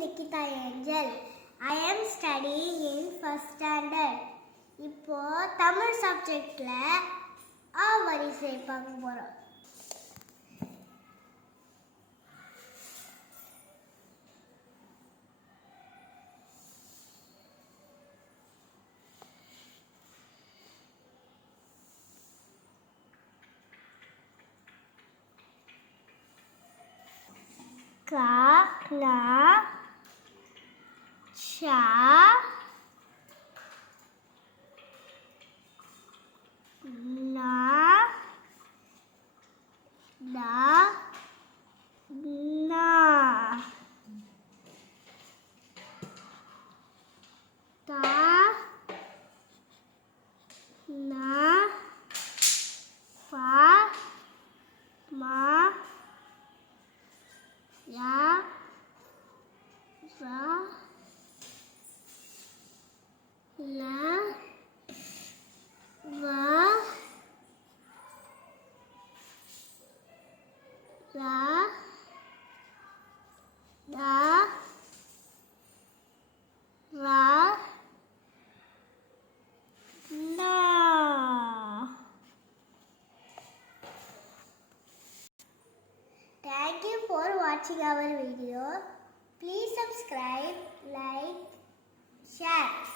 Nikita Angel. I am studying in first standard. இப்போ தமிழ் சப்ஜெக்ட்ல ஆ வரிசை பார்க்க போறோம். கா நா ஷா நா டா நா தா நா பா மா யா ரா லா வா ரா டா ரா நா. Thank you for watching our video. Please subscribe, like, share.